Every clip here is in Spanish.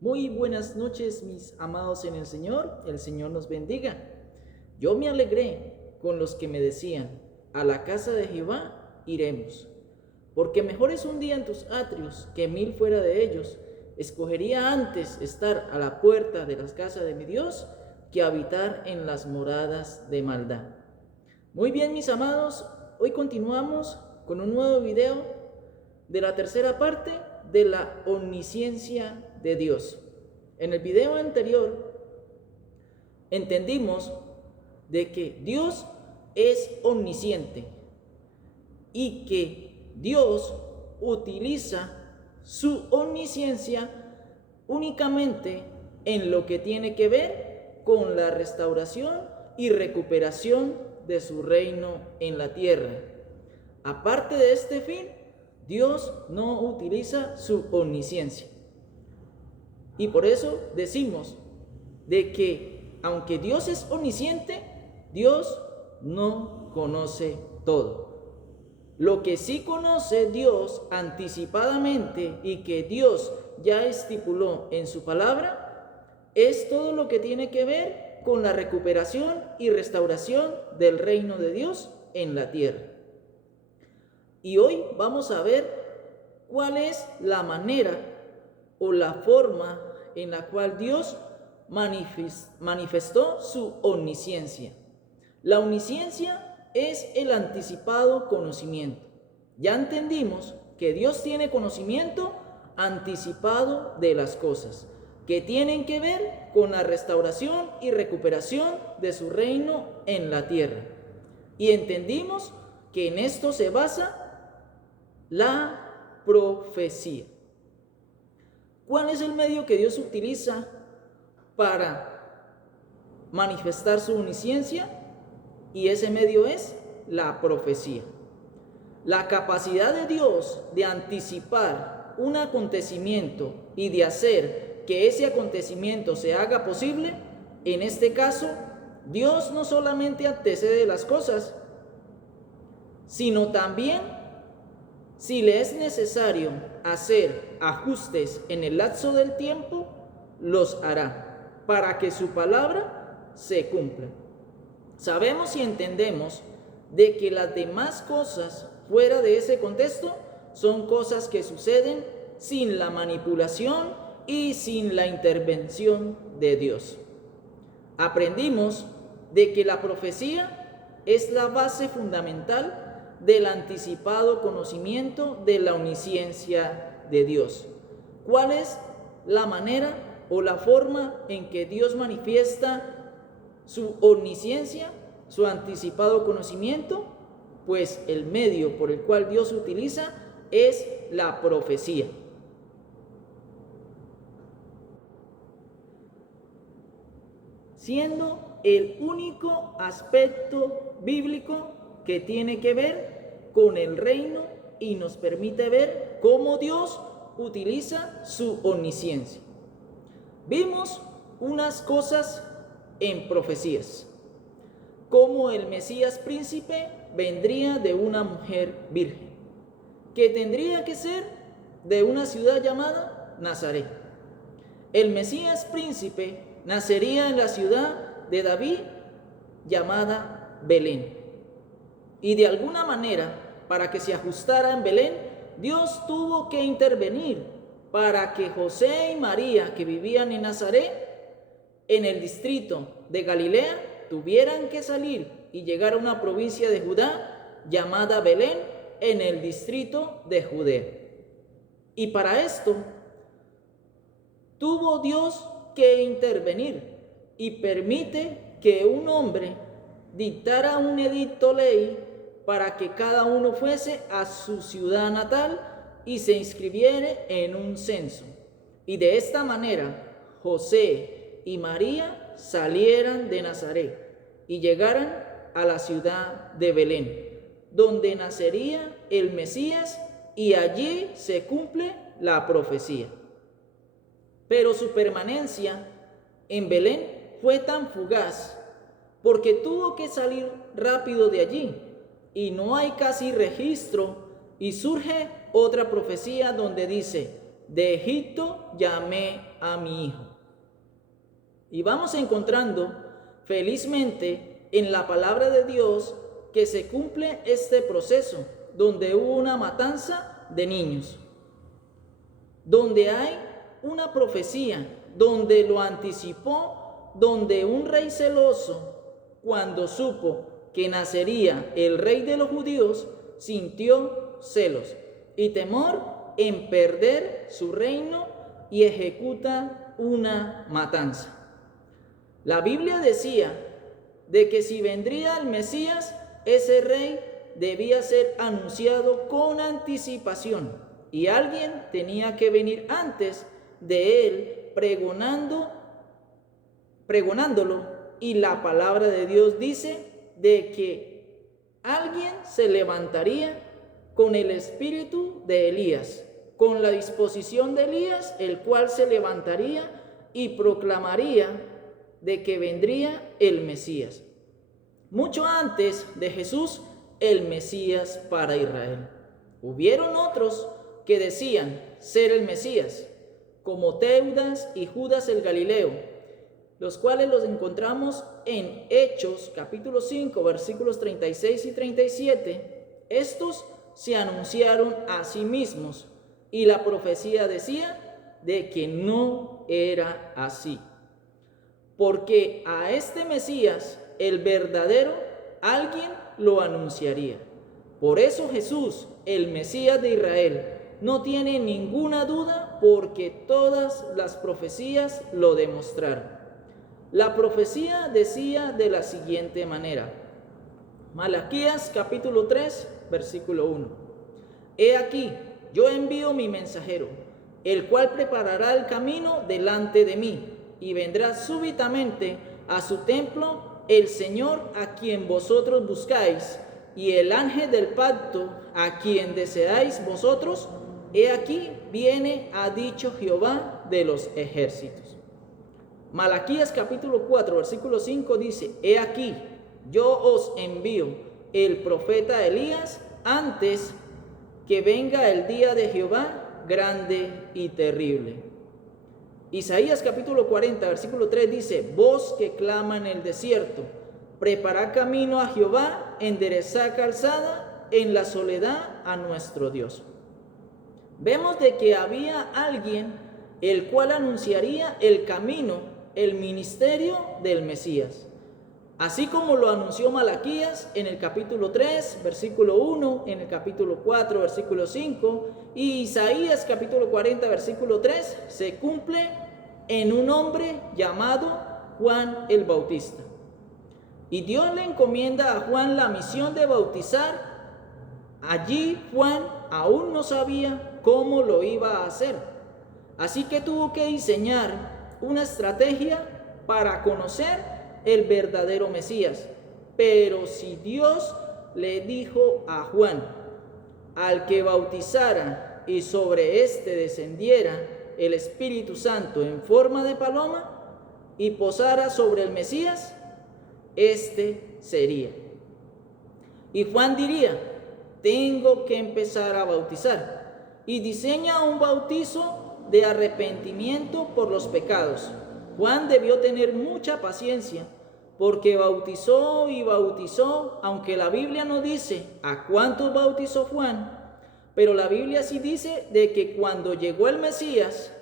Muy buenas noches, mis amados en el Señor nos bendiga. Yo me alegré con los que me decían, a la casa de Jehová iremos, porque mejor es un día en tus atrios que 1000 fuera de ellos. Escogería antes estar a la puerta de las casas de mi Dios que habitar en las moradas de maldad. Muy bien, mis amados, hoy continuamos con un nuevo video de la tercera parte de la omnisciencia de Dios. En el video anterior entendimos de que Dios es omnisciente y que Dios utiliza su omnisciencia únicamente en lo que tiene que ver con la restauración y recuperación de su reino en la tierra. Aparte de este fin, Dios no utiliza su omnisciencia. Y por eso decimos de que aunque Dios es omnisciente, Dios no conoce todo. Lo que sí conoce Dios anticipadamente y que Dios ya estipuló en su palabra es todo lo que tiene que ver con la recuperación y restauración del reino de Dios en la tierra. Y hoy vamos a ver cuál es la manera o la forma en la cual Dios manifestó su omnisciencia. La omnisciencia es el anticipado conocimiento. Ya entendimos que Dios tiene conocimiento anticipado de las cosas que tienen que ver con la restauración y recuperación de su reino en la tierra. Y entendimos que en esto se basa la profecía. ¿Cuál es el medio que Dios utiliza para manifestar su omnisciencia? Y ese medio es la profecía. La capacidad de Dios de anticipar un acontecimiento y de hacer que ese acontecimiento se haga posible, en este caso, Dios no solamente antecede las cosas, sino también, si le es necesario hacer ajustes en el lapso del tiempo, los hará para que su palabra se cumpla. Sabemos y entendemos de que las demás cosas fuera de ese contexto son cosas que suceden sin la manipulación y sin la intervención de Dios. Aprendimos de que la profecía es la base fundamental del anticipado conocimiento de la omnisciencia de Dios. ¿Cuál es la manera o la forma en que Dios manifiesta su omnisciencia, su anticipado conocimiento? Pues el medio por el cual Dios utiliza es la profecía. Siendo el único aspecto bíblico que tiene que ver con el reino y nos permite ver cómo Dios utiliza su omnisciencia. Vimos unas cosas en profecías, como el Mesías príncipe vendría de una mujer virgen, que tendría que ser de una ciudad llamada Nazaret. El Mesías príncipe nacería en la ciudad de David llamada Belén. Y de alguna manera, para que se ajustara en Belén, Dios tuvo que intervenir para que José y María, que vivían en Nazaret, en el distrito de Galilea, tuvieran que salir y llegar a una provincia de Judá llamada Belén, en el distrito de Judea. Y para esto tuvo Dios que intervenir y permite que un hombre dictara un edicto ley para que cada uno fuese a su ciudad natal y se inscribiera en un censo. Y de esta manera José y María salieran de Nazaret y llegaran a la ciudad de Belén, donde nacería el Mesías, y allí se cumple la profecía. Pero su permanencia en Belén fue tan fugaz porque tuvo que salir rápido de allí y no hay casi registro, y surge otra profecía donde dice: de Egipto llamé a mi hijo. Y vamos encontrando felizmente en la palabra de Dios que se cumple este proceso, donde hubo una matanza de niños, donde hay una profecía, donde lo anticipó, donde un rey celoso, cuando supo que nacería el rey de los judíos, sintió celos y temor en perder su reino y ejecuta una matanza. La Biblia decía de que si vendría el Mesías, ese rey debía ser anunciado con anticipación y alguien tenía que venir antes de él pregonándolo, y la palabra de Dios dice de que alguien se levantaría con el espíritu de Elías, con la disposición de Elías, el cual se levantaría y proclamaría de que vendría el Mesías. Mucho antes de Jesús, el Mesías para Israel. Hubieron otros que decían ser el Mesías, como Teudas y Judas el Galileo, los cuales los encontramos en Hechos capítulo 5 versículos 36 y 37. Estos se anunciaron a sí mismos y la profecía decía de que no era así, porque a este Mesías, el verdadero, alguien lo anunciaría. Por eso Jesús, el Mesías de Israel, no tiene ninguna duda, porque todas las profecías lo demostraron. La profecía decía de la siguiente manera. Malaquías capítulo 3, versículo 1. He aquí, yo envío mi mensajero, el cual preparará el camino delante de mí, y vendrá súbitamente a su templo el Señor a quien vosotros buscáis, y el ángel del pacto a quien deseáis vosotros. He aquí viene, ha dicho Jehová de los ejércitos. Malaquías capítulo 4 versículo 5 dice: he aquí, yo os envío el profeta Elías antes que venga el día de Jehová grande y terrible. Isaías capítulo 40 versículo 3 dice: voz que clama en el desierto, preparad camino a Jehová, enderezad calzada en la soledad a nuestro Dios. Vemos de que había alguien el cual anunciaría el camino, el ministerio del Mesías. Así como lo anunció Malaquías en el capítulo 3, versículo 1, en el capítulo 4, versículo 5, y Isaías capítulo 40, versículo 3, se cumple en un hombre llamado Juan el Bautista. Y Dios le encomienda a Juan la misión de bautizar. Allí Juan aún no sabía cómo lo iba a hacer, así que tuvo que diseñar una estrategia para conocer el verdadero Mesías. Pero si Dios le dijo a Juan, al que bautizara y sobre éste descendiera el Espíritu Santo en forma de paloma y posara sobre el Mesías, este sería. Y Juan diría: tengo que empezar a bautizar, y diseña un bautizo de arrepentimiento por los pecados. Juan debió tener mucha paciencia, porque bautizó y bautizó, aunque la Biblia no dice a cuántos bautizó Juan, pero la Biblia sí dice de que cuando llegó el Mesías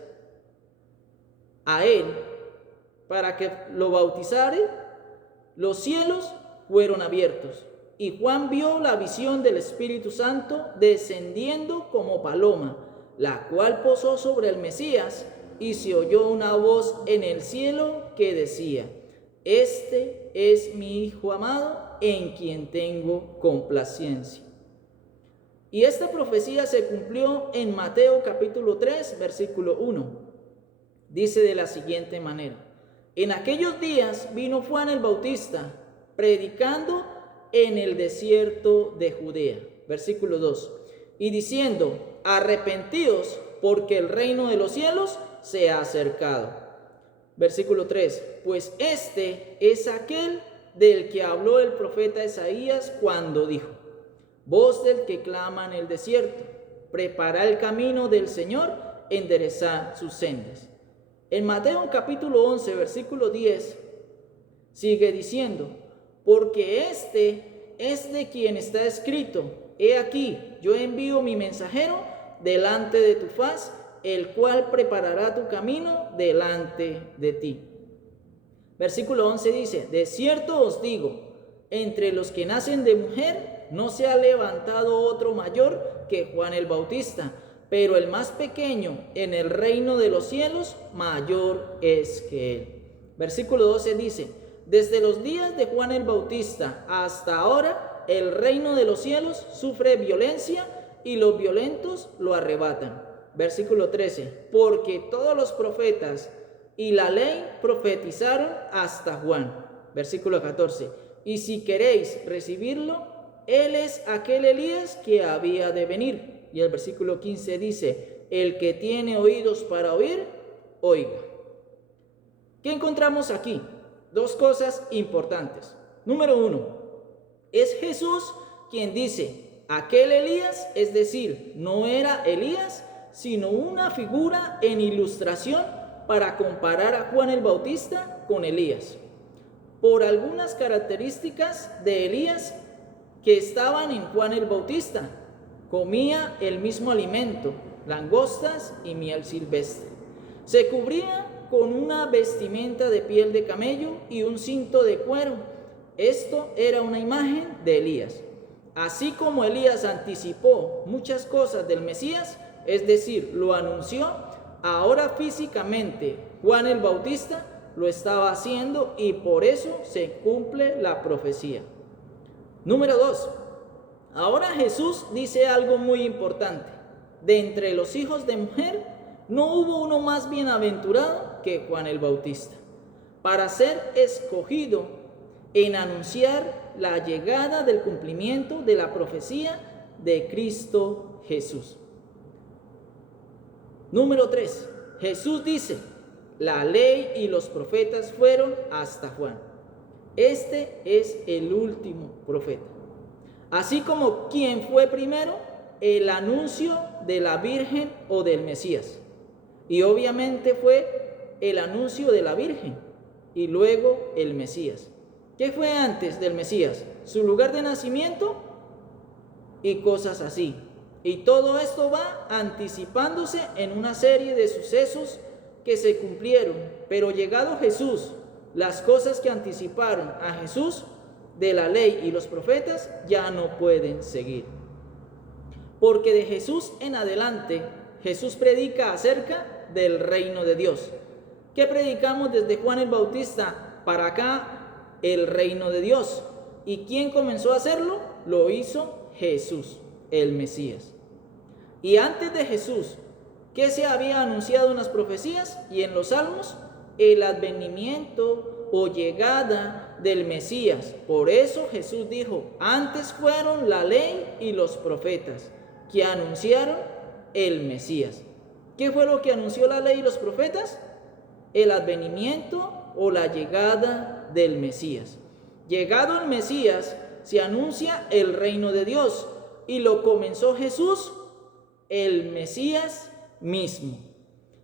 a él, para que lo bautizara, los cielos fueron abiertos, y Juan vio la visión del Espíritu Santo descendiendo como paloma, la cual posó sobre el Mesías, y se oyó una voz en el cielo que decía: este es mi Hijo amado, en quien tengo complacencia. Y esta profecía se cumplió en Mateo capítulo 3, versículo 1. Dice de la siguiente manera: en aquellos días vino Juan el Bautista, predicando en el desierto de Judea. Versículo 2. Y diciendo: arrepentíos, porque el reino de los cielos se ha acercado. Versículo 3. Pues este es aquel del que habló el profeta Isaías cuando dijo: voz del que clama en el desierto, preparad el camino del Señor, enderezar sus sendas. En Mateo capítulo 11, versículo 10, sigue diciendo, porque este es de quien está escrito, he aquí, yo envío mi mensajero delante de tu faz, el cual preparará tu camino delante de ti. Versículo 11 dice, de cierto os digo, entre los que nacen de mujer no se ha levantado otro mayor que Juan el Bautista, pero el más pequeño en el reino de los cielos mayor es que él. Versículo 12 dice, desde los días de Juan el Bautista hasta ahora el reino de los cielos sufre violencia y los violentos lo arrebatan. Versículo 13, porque todos los profetas y la ley profetizaron hasta Juan. Versículo 14, y si queréis recibirlo, él es aquel Elías que había de venir. Y el versículo 15 dice, el que tiene oídos para oír, oiga. ¿Qué encontramos aquí? Dos cosas importantes. Número 1, es Jesús quien dice, aquel Elías, es decir, no era Elías, sino una figura en ilustración para comparar a Juan el Bautista con Elías. Por algunas características de Elías que estaban en Juan el Bautista, comía el mismo alimento, langostas y miel silvestre. Se cubría con una vestimenta de piel de camello y un cinto de cuero. Esto era una imagen de Elías. Así como Elías anticipó muchas cosas del Mesías, es decir, lo anunció, ahora físicamente Juan el Bautista lo estaba haciendo y por eso se cumple la profecía. Número 2. Ahora Jesús dice algo muy importante. De entre los hijos de mujer, no hubo uno más bienaventurado que Juan el Bautista, para ser escogido en anunciar la llegada del cumplimiento de la profecía de Cristo Jesús. Número 3. Jesús dice, la ley y los profetas fueron hasta Juan. Este es el último profeta. Así como quien fue primero, el anuncio de la Virgen o del Mesías. Y obviamente fue el anuncio de la Virgen y luego el Mesías. ¿Qué fue antes del Mesías? Su lugar de nacimiento y cosas así. Y todo esto va anticipándose en una serie de sucesos que se cumplieron. Pero llegado Jesús, las cosas que anticiparon a Jesús de la ley y los profetas ya no pueden seguir. Porque de Jesús en adelante, Jesús predica acerca del reino de Dios. ¿Qué predicamos desde Juan el Bautista para acá? El reino de Dios. ¿Y quién comenzó a hacerlo? Lo hizo Jesús, el Mesías. Y antes de Jesús, ¿qué se había anunciado en las profecías y en los salmos? El advenimiento o llegada del Mesías. Por eso Jesús dijo, antes fueron la ley y los profetas que anunciaron el Mesías. ¿Qué fue lo que anunció la ley y los profetas? El advenimiento o la llegada del Mesías. Llegado el Mesías, se anuncia el reino de Dios y lo comenzó Jesús, el Mesías mismo.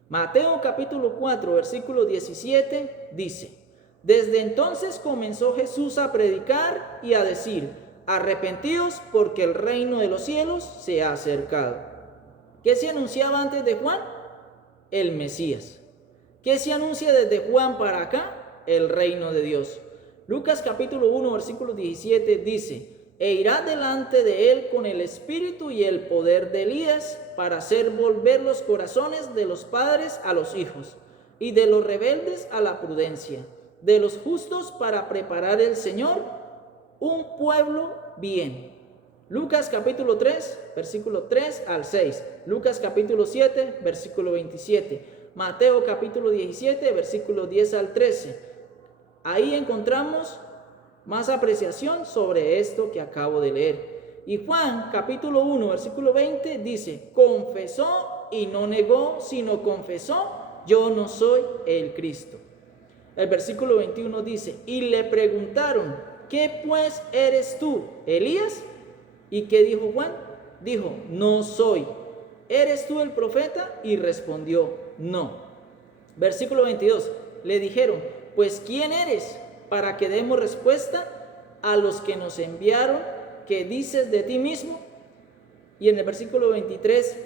Mateo capítulo 4, versículo 17 dice, desde entonces comenzó Jesús a predicar y a decir, arrepentíos porque el reino de los cielos se ha acercado. ¿Qué se anunciaba antes de Juan? El Mesías. ¿Qué se anuncia desde Juan para acá? El reino de Dios. Lucas capítulo 1, versículo 17 dice, e irá delante de él con el espíritu y el poder de Elías para hacer volver los corazones de los padres a los hijos y de los rebeldes a la prudencia, de los justos para preparar el Señor un pueblo bien. Lucas capítulo 3, versículo 3 al 6. Lucas capítulo 7, versículo 27. Mateo capítulo 17, versículo 10 al 13. Ahí encontramos más apreciación sobre esto que acabo de leer. Y Juan capítulo 1, versículo 20 dice, confesó y no negó, sino confesó, yo no soy el Cristo. El versículo 21 dice, y le preguntaron, ¿qué pues eres tú, Elías? ¿Y qué dijo Juan? Dijo, no soy. ¿eres tú el profeta? Y respondió, no. Versículo 22, le dijeron, pues ¿quién eres? Para que demos respuesta a los que nos enviaron, ¿qué dices de ti mismo? Y en el versículo 23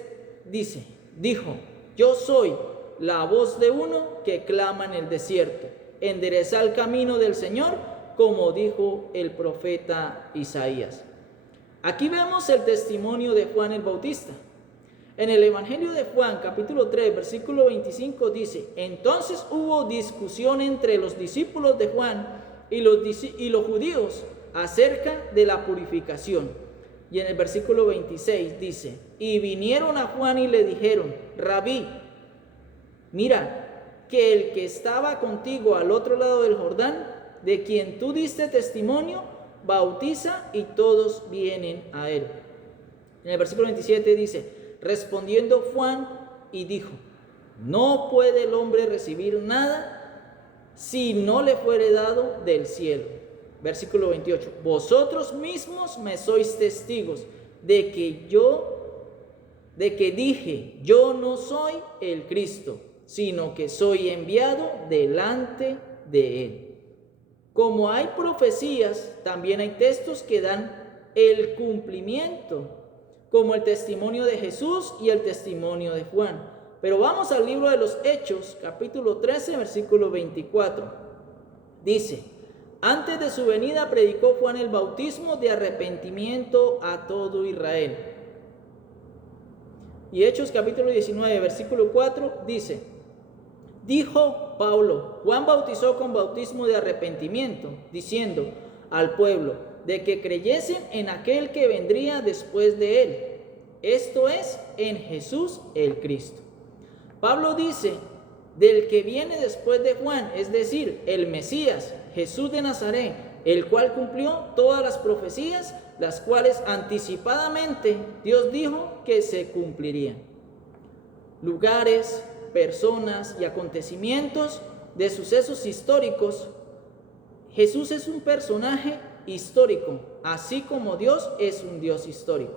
dijo, yo soy la voz de uno que clama en el desierto, enderezad el camino del Señor, como dijo el profeta Isaías. Aquí vemos el testimonio de Juan el Bautista. En el Evangelio de Juan, capítulo 3, versículo 25 dice, entonces hubo discusión entre los discípulos de Juan y los judíos acerca de la purificación. Y en el versículo 26 dice, y vinieron a Juan y le dijeron, Rabí, mira, que el que estaba contigo al otro lado del Jordán, de quien tú diste testimonio, bautiza y todos vienen a él. En el versículo 27 dice, respondiendo Juan y dijo, no puede el hombre recibir nada si no le fuere dado del cielo. Versículo 28, vosotros mismos me sois testigos de que dije, yo no soy el Cristo, sino que soy enviado delante de él. Como hay profecías, también hay textos que dan el cumplimiento, como el testimonio de Jesús y el testimonio de Juan. Pero vamos al libro de los Hechos, capítulo 13, versículo 24. Dice, antes de su venida predicó Juan el bautismo de arrepentimiento a todo Israel. Y Hechos capítulo 19, versículo 4 dice, dijo Pablo, Juan bautizó con bautismo de arrepentimiento, diciendo al pueblo de que creyesen en aquel que vendría después de él, esto es, en Jesús el Cristo. Pablo dice, del que viene después de Juan, es decir, el Mesías, Jesús de Nazaret, el cual cumplió todas las profecías, las cuales anticipadamente Dios dijo que se cumplirían. Lugares, personas y acontecimientos de sucesos históricos. Jesús es un personaje histórico, así como Dios es un Dios histórico.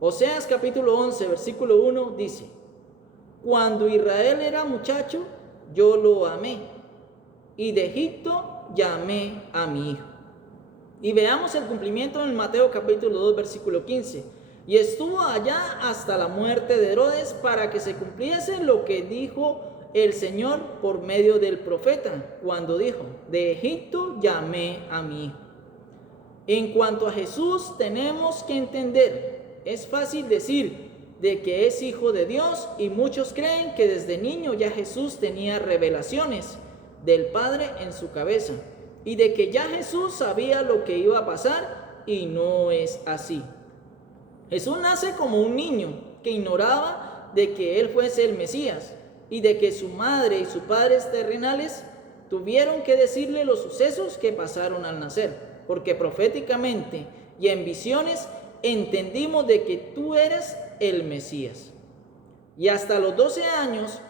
Oseas capítulo 11, versículo 1 dice, cuando Israel era muchacho, yo lo amé, y de Egipto llamé a mi hijo. Y veamos el cumplimiento en Mateo capítulo 2, versículo 15. Y estuvo allá hasta la muerte de Herodes para que se cumpliese lo que dijo el Señor por medio del profeta, cuando dijo, de Egipto llamé a mi hijo. En cuanto a Jesús, tenemos que entender, es fácil decir de que es hijo de Dios y muchos creen que desde niño ya Jesús tenía revelaciones del Padre en su cabeza y de que ya Jesús sabía lo que iba a pasar, y no es así. Jesús nace como un niño que ignoraba de que él fuese el Mesías y de que su madre y sus padres terrenales tuvieron que decirle los sucesos que pasaron al nacer, porque proféticamente y en visiones entendimos de que tú eres el Mesías. Y hasta los 12 años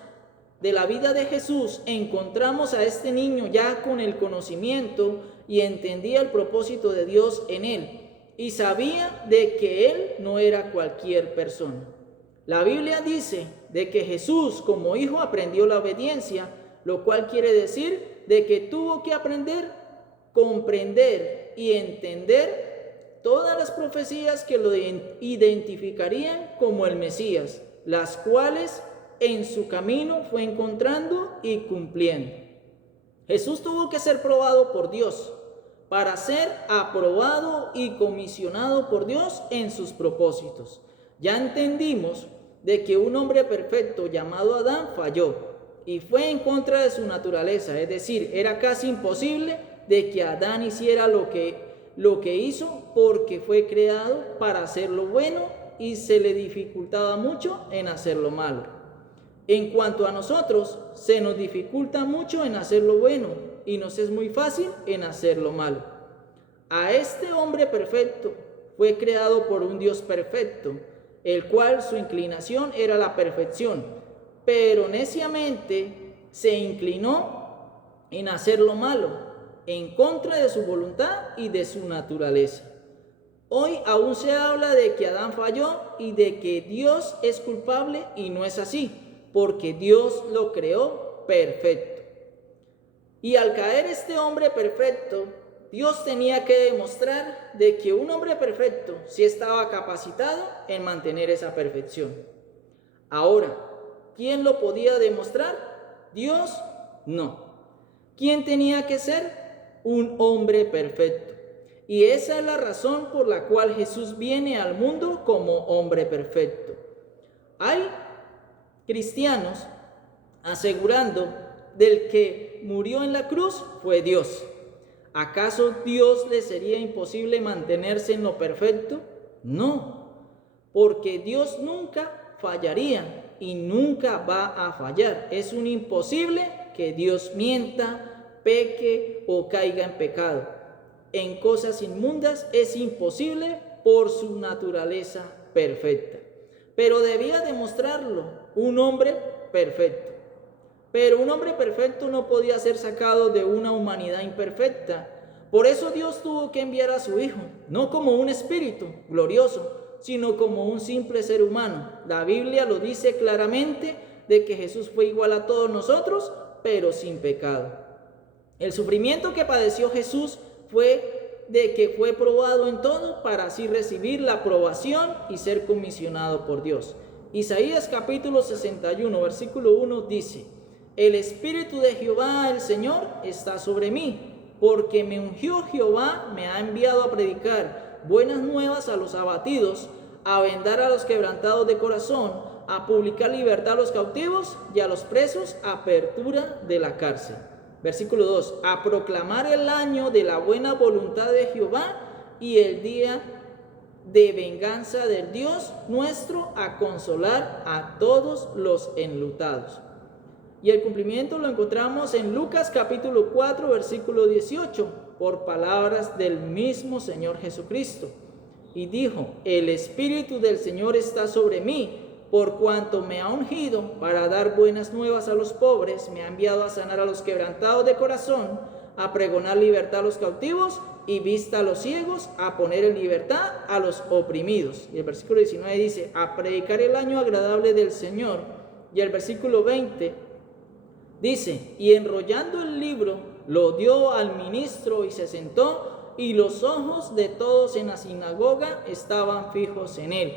de la vida de Jesús encontramos a este niño ya con el conocimiento y entendía el propósito de Dios en él y sabía de que él no era cualquier persona. La Biblia dice de que Jesús como hijo aprendió la obediencia, lo cual quiere decir de que tuvo que aprender, comprender y entender todas las profecías que lo identificarían como el Mesías, las cuales en su camino fue encontrando y cumpliendo. Jesús tuvo que ser probado por Dios para ser aprobado y comisionado por Dios en sus propósitos. Ya entendimos de que un hombre perfecto llamado Adán falló y fue en contra de su naturaleza, es decir, era casi imposible de que Adán hiciera lo que hizo, porque fue creado para hacer lo bueno y se le dificultaba mucho en hacer lo malo. En cuanto a nosotros, se nos dificulta mucho en hacer lo bueno y nos es muy fácil en hacer lo malo. A este hombre perfecto fue creado por un Dios perfecto, el cual su inclinación era la perfección, pero neciamente se inclinó en hacer lo malo, en contra de su voluntad y de su naturaleza. Hoy aún se habla de que Adán falló y de que Dios es culpable, y no es así, porque Dios lo creó perfecto. Y al caer este hombre perfecto, Dios tenía que demostrar de que un hombre perfecto sí estaba capacitado en mantener esa perfección. Ahora, ¿quién lo podía demostrar? Dios no. ¿Quién tenía que ser? Un hombre perfecto. Y esa es la razón por la cual Jesús viene al mundo como hombre perfecto. Hay cristianos asegurando del que murió en la cruz fue Dios. ¿Acaso Dios le sería imposible mantenerse en lo perfecto? No, porque Dios nunca fallaría y nunca va a fallar. Es un imposible que Dios mienta, peque o caiga en pecado. En cosas inmundas es imposible por su naturaleza perfecta. Pero debía demostrarlo un hombre perfecto. Pero un hombre perfecto no podía ser sacado de una humanidad imperfecta. Por eso Dios tuvo que enviar a su Hijo, no como un espíritu glorioso, sino como un simple ser humano. La Biblia lo dice claramente de que Jesús fue igual a todos nosotros, pero sin pecado. El sufrimiento que padeció Jesús fue de que fue probado en todo para así recibir la aprobación y ser comisionado por Dios. Isaías capítulo 61, versículo 1 dice: el Espíritu de Jehová el Señor está sobre mí, porque me ungió Jehová, me ha enviado a predicar buenas nuevas a los abatidos, a vendar a los quebrantados de corazón, a publicar libertad a los cautivos y a los presos apertura de la cárcel. Versículo 2, a proclamar el año de la buena voluntad de Jehová y el día de venganza del Dios nuestro, a consolar a todos los enlutados. Y el cumplimiento lo encontramos en Lucas capítulo 4, versículo 18, por palabras del mismo Señor Jesucristo. Y dijo: el Espíritu del Señor está sobre mí, por cuanto me ha ungido para dar buenas nuevas a los pobres, me ha enviado a sanar a los quebrantados de corazón, a pregonar libertad a los cautivos y vista a los ciegos, a poner en libertad a los oprimidos. Y el versículo 19 dice: a predicar el año agradable del Señor. Y el versículo 20 dice: y enrollando el libro, lo dio al ministro y se sentó, y los ojos de todos en la sinagoga estaban fijos en él.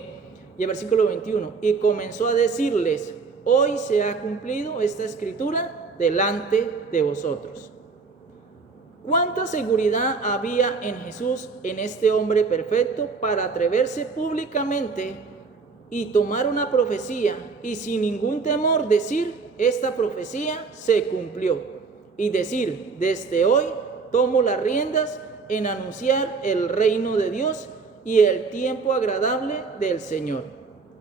Y el versículo 21, y comenzó a decirles: hoy se ha cumplido esta escritura delante de vosotros. ¿Cuánta seguridad había en Jesús, en este hombre perfecto, para atreverse públicamente y tomar una profecía y sin ningún temor decir: esta profecía se cumplió, y decir: desde hoy tomo las riendas en anunciar el reino de Dios y el tiempo agradable del Señor?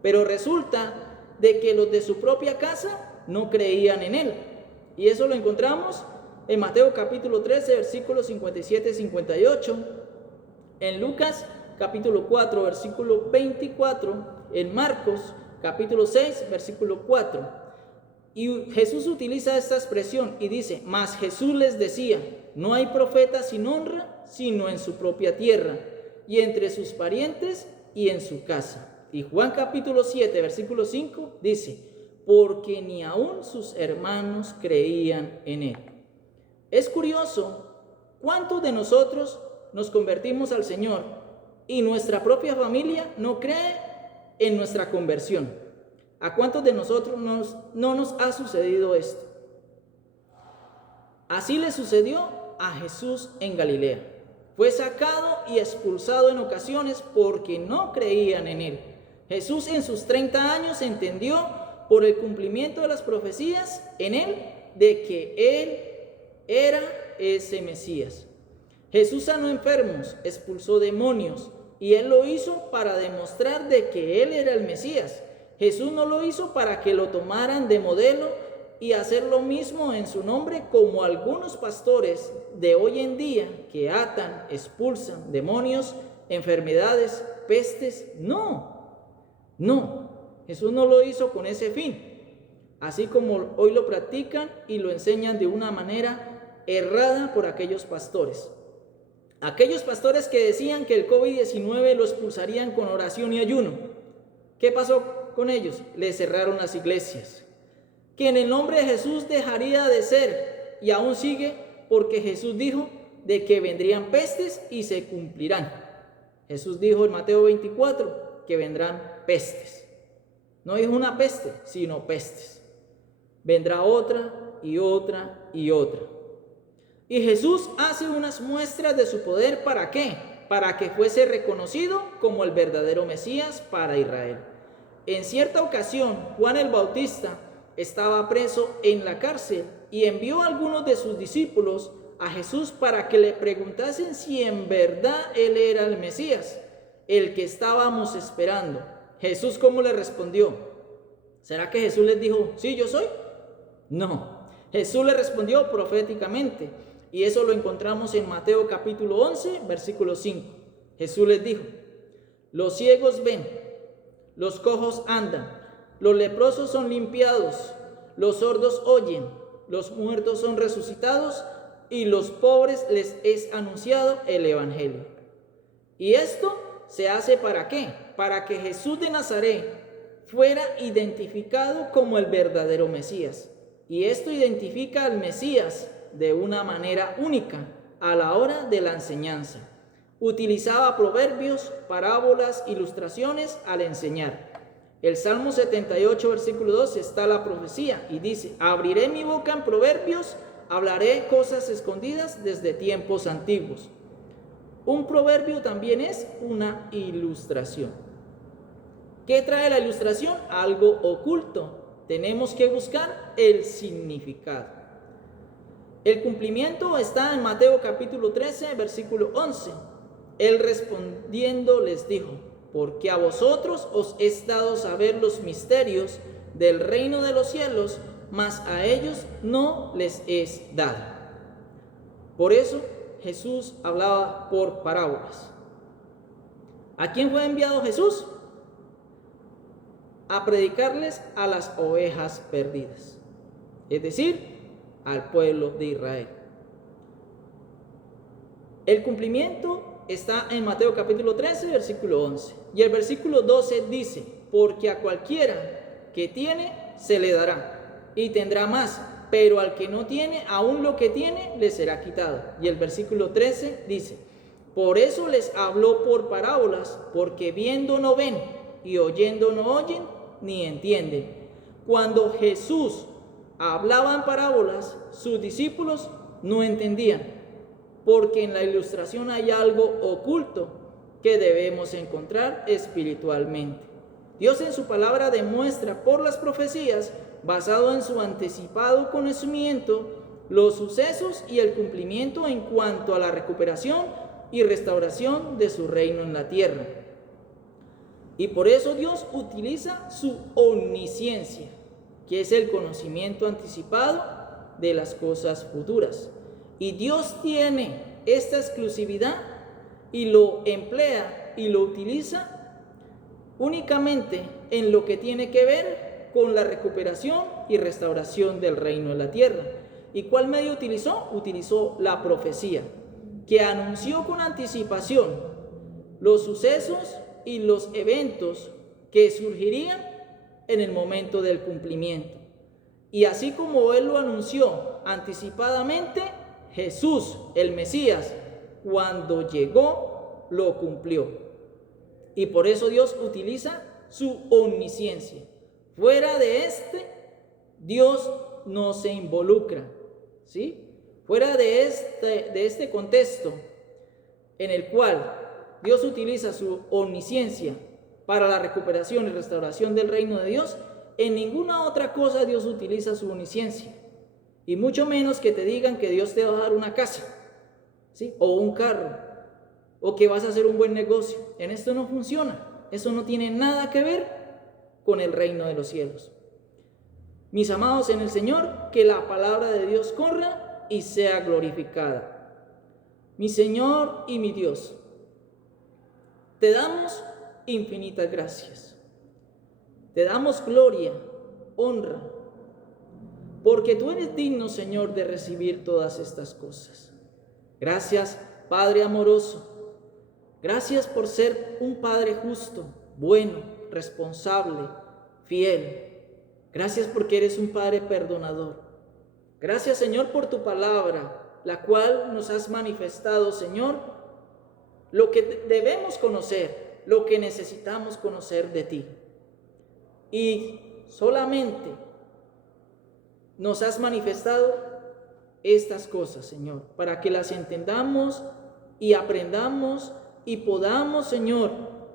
Pero resulta de que los de su propia casa no creían en él, y eso lo encontramos en Mateo capítulo 13, versículos 57-58, en Lucas capítulo 4, versículo 24, en Marcos capítulo 6, versículo 4. Y Jesús utiliza esta expresión y dice: mas Jesús les decía: no hay profeta sin honra, sino en su propia tierra, y entre sus parientes, y en su casa. Y Juan capítulo 7, versículo 5 dice: porque ni aun sus hermanos creían en él. Es curioso cuántos de nosotros nos convertimos al Señor y nuestra propia familia no cree en nuestra conversión. ¿A cuántos de nosotros no nos ha sucedido esto? Así le sucedió a Jesús en Galilea. Fue sacado y expulsado en ocasiones porque no creían en él. Jesús en sus 30 años entendió por el cumplimiento de las profecías en él de que él era ese Mesías. Jesús sanó enfermos, expulsó demonios, y él lo hizo para demostrar de que él era el Mesías. Jesús no lo hizo para que lo tomaran de modelo y hacer lo mismo en su nombre, como algunos pastores de hoy en día que atan, expulsan demonios, enfermedades, pestes. No, Jesús no lo hizo con ese fin, así como hoy lo practican y lo enseñan de una manera errada por aquellos pastores. Aquellos pastores que decían que el COVID-19 lo expulsarían con oración y ayuno, ¿qué pasó con ellos? Les cerraron las iglesias. Que en el nombre de Jesús dejaría de ser, y aún sigue, porque Jesús dijo de que vendrían pestes y se cumplirán. Jesús dijo en Mateo 24 que vendrán pestes. No dijo una peste, sino pestes. Vendrá otra y otra y otra. Y Jesús hace unas muestras de su poder, ¿para qué? Para que fuese reconocido como el verdadero Mesías para Israel. En cierta ocasión, Juan el Bautista estaba preso en la cárcel y envió a algunos de sus discípulos a Jesús para que le preguntasen si en verdad él era el Mesías, el que estábamos esperando. Jesús, ¿cómo le respondió? ¿Será que Jesús les dijo, sí, yo soy? No, Jesús le respondió proféticamente, y eso lo encontramos en Mateo capítulo 11, versículo 5. Jesús les dijo, los ciegos ven, los cojos andan, los leprosos son limpiados, los sordos oyen, los muertos son resucitados, y los pobres les es anunciado el evangelio. ¿Y esto se hace para qué? Para que Jesús de Nazaret fuera identificado como el verdadero Mesías. Y esto identifica al Mesías de una manera única a la hora de la enseñanza. Utilizaba proverbios, parábolas, ilustraciones al enseñar. El Salmo 78, versículo 2 está la profecía y dice, abriré mi boca en proverbios, hablaré cosas escondidas desde tiempos antiguos. Un proverbio también es una ilustración. ¿Qué trae la ilustración? Algo oculto. Tenemos que buscar el significado. El cumplimiento está en Mateo capítulo 13, versículo 11. Él respondiendo les dijo, porque a vosotros os es dado saber los misterios del reino de los cielos, mas a ellos no les es dado. Por eso Jesús hablaba por parábolas. ¿A quién fue enviado Jesús? A predicarles a las ovejas perdidas, es decir, al pueblo de Israel. El cumplimiento está en Mateo capítulo 13, versículo 11. Y el versículo 12 dice, porque a cualquiera que tiene, se le dará, y tendrá más, pero al que no tiene, aún lo que tiene, le será quitado. Y el versículo 13 dice, por eso les habló por parábolas, porque viendo no ven, y oyendo no oyen, ni entienden. Cuando Jesús hablaba en parábolas, sus discípulos no entendían, porque en la ilustración hay algo oculto que debemos encontrar espiritualmente. Dios en su palabra demuestra por las profecías, basado en su anticipado conocimiento, los sucesos y el cumplimiento en cuanto a la recuperación y restauración de su reino en la tierra. Y por eso Dios utiliza su omnisciencia, que es el conocimiento anticipado de las cosas futuras. Y Dios tiene esta exclusividad y lo emplea y lo utiliza únicamente en lo que tiene que ver con la recuperación y restauración del reino en la tierra. ¿Y cuál medio utilizó? Utilizó la profecía, que anunció con anticipación los sucesos y los eventos que surgirían en el momento del cumplimiento. Y así como Él lo anunció anticipadamente, Jesús, el Mesías, cuando llegó, lo cumplió. Y por eso Dios utiliza su omnisciencia. Fuera de Dios no se involucra, ¿sí? Fuera de este contexto en el cual Dios utiliza su omnisciencia para la recuperación y restauración del reino de Dios, en ninguna otra cosa Dios utiliza su omnisciencia. Y mucho menos que te digan que Dios te va a dar una casa, ¿sí? O un carro, o que vas a hacer un buen negocio. En esto no funciona. Eso no tiene nada que ver con el reino de los cielos. Mis amados en el Señor, que la palabra de Dios corra y sea glorificada. Mi Señor y mi Dios, te damos infinitas gracias. Te damos gloria, honra, porque tú eres digno, Señor, de recibir todas estas cosas. Gracias Padre amoroso. Gracias por ser un Padre justo, bueno, responsable, fiel. Gracias porque eres un Padre perdonador. Gracias, Señor, por tu palabra, la cual nos has manifestado, Señor, lo que debemos conocer, lo que necesitamos conocer de ti. Y solamente nos has manifestado estas cosas, Señor, para que las entendamos y aprendamos y podamos, Señor,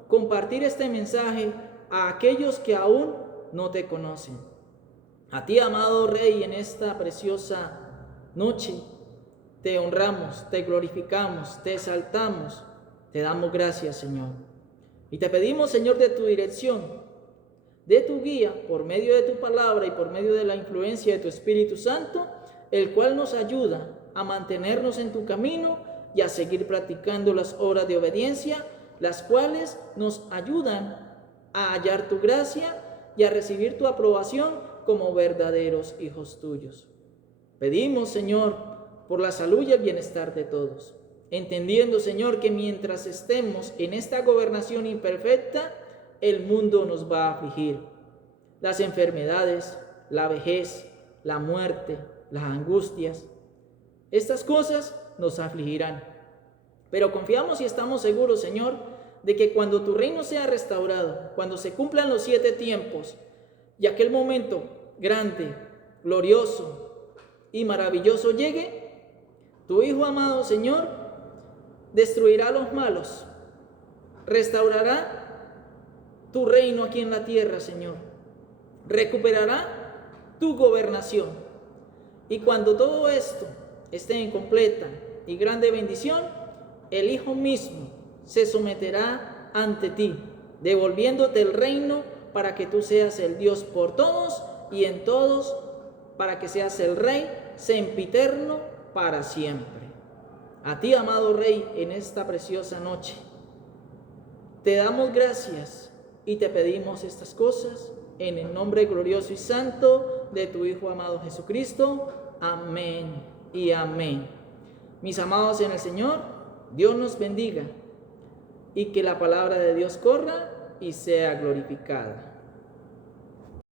compartir este mensaje a aquellos que aún no te conocen. A ti, amado Rey, en esta preciosa noche, te honramos, te glorificamos, te exaltamos, te damos gracias, Señor. Y te pedimos, Señor, de tu dirección, de tu guía, por medio de tu palabra y por medio de la influencia de tu Espíritu Santo, el cual nos ayuda a mantenernos en tu camino y a seguir practicando las obras de obediencia, las cuales nos ayudan a hallar tu gracia y a recibir tu aprobación como verdaderos hijos tuyos. Pedimos, Señor, por la salud y el bienestar de todos, entendiendo, Señor, que mientras estemos en esta gobernación imperfecta, el mundo nos va a afligir. Las enfermedades, la vejez, la muerte, las angustias, estas cosas nos afligirán. Pero confiamos y estamos seguros, Señor, de que cuando tu reino sea restaurado, cuando se cumplan los 7 tiempos y aquel momento grande, glorioso y maravilloso llegue, tu Hijo amado, Señor, destruirá a los malos, restaurará tu reino aquí en la tierra, Señor, recuperará tu gobernación. Y cuando todo esto esté en completa y grande bendición, el Hijo mismo se someterá ante ti, devolviéndote el reino para que tú seas el Dios por todos y en todos, para que seas el Rey sempiterno para siempre. A ti, amado Rey, en esta preciosa noche, te damos gracias y te pedimos estas cosas en el nombre glorioso y santo de tu Hijo amado Jesucristo. Amén y amén. Mis amados en el Señor, Dios nos bendiga y que la palabra de Dios corra y sea glorificada.